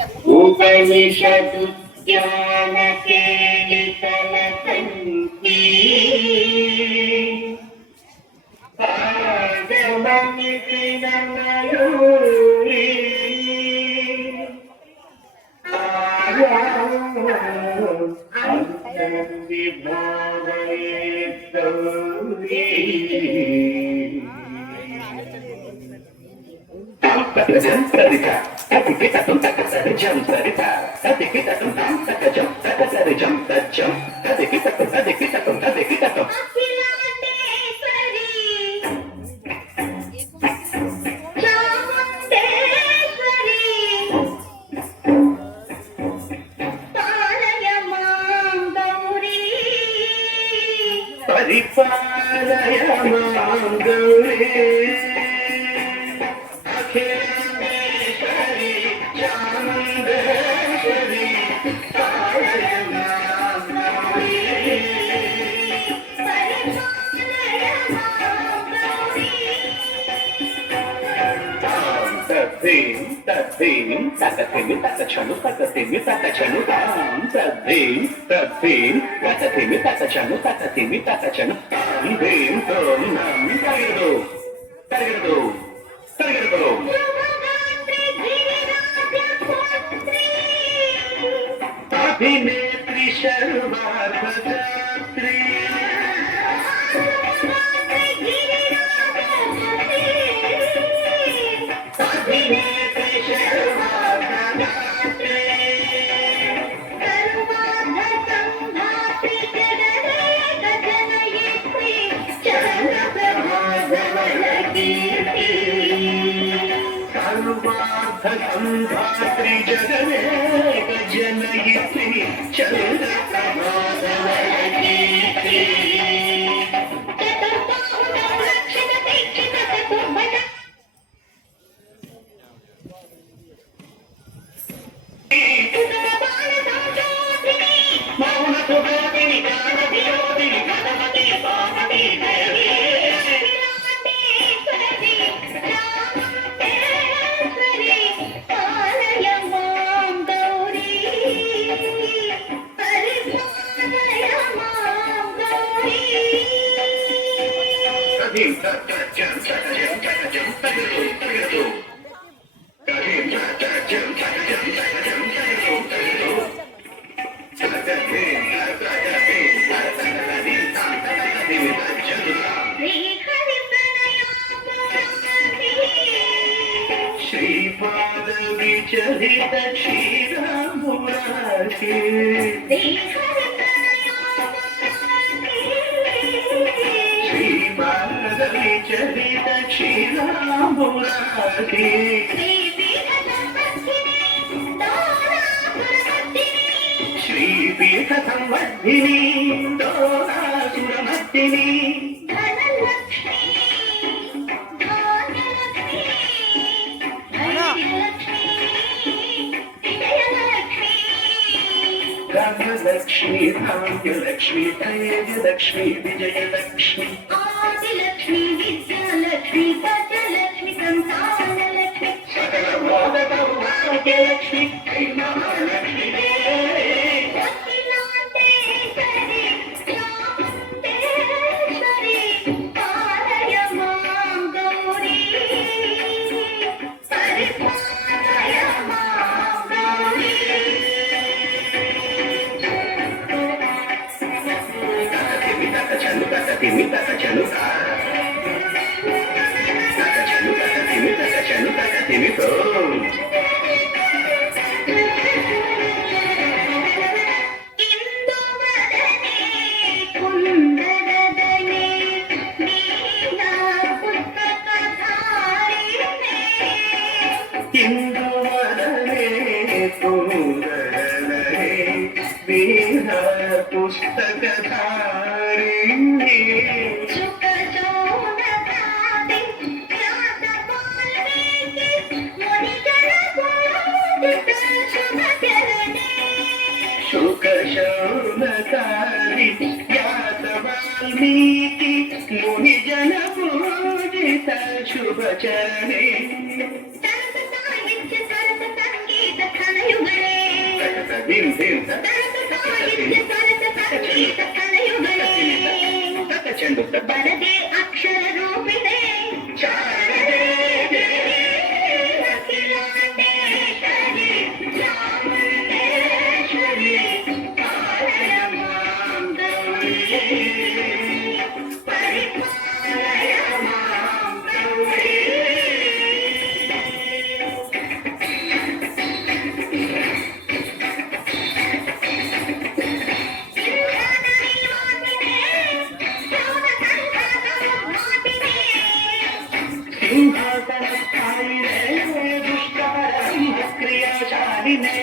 उपनिषदु ज्ञान केलितन संकी आगमनिति नमयूरी अंतर्विभावयेत्तौरी Sarita, tapi kita tuntak pada jam sarita, tapi kita tuntak pada jam, tapi kita tuntak. Paripalaya Mangauri. अभिनेत्री शर्वार्थदात्री अभिनेत्री शर्वार्थदात्री सर्वार्थसंधात्री जगदेकजनयित्री चरणप्रभाधवलकीर्ति सर्वार्थसंधात्री जगदेकजनयित्री चन्द्रप्रभाधवलकीर्ति श्रीपाद विचलित क्षीराम्बुराशि श्रीपाद विचलित क्षीराम्बुराशि श्रीपीठ संवर्धिनी दोरासुरमर्दिनी धनलक्ष्मी भाग्यलक्ष्मी धैर्यलक्ष्मी विजयलक्ष्मी आदिलक्ष्मी विद्यालक्ष्मी गजलक्ष्मी संतानलक्ष्मी सकलभोगसौभाग्यलक्ष्मी महालक्ष्मी पुस्तकधारिणी शुकशौनकारी ज्ञात वाल्मीकि मुनिजन पूजित शुभचरणे संगीत संगीत ಭೀಂ ಭೀಂ ಚೆಂಡು ಬರದೆ ಅಕ್ಷರ ರೂಪಿಣೆ ಅಖಿಲಾಂಡೇಶ್ವರಿ ಚಾಮುಂಡೇಶ್ವರಿ ಕಾಲಯ ಮಾಂ ಗೌರಿ ಪರಿಪಾಲಯ ಮಾಂ ಗೌರಿ ಸಿಂಹಾಸನಸ್ಥಾಯಿನೇ ದುಷ್ಟಪರ ಕ್ರಿಯಾಶಾಲಿನೇ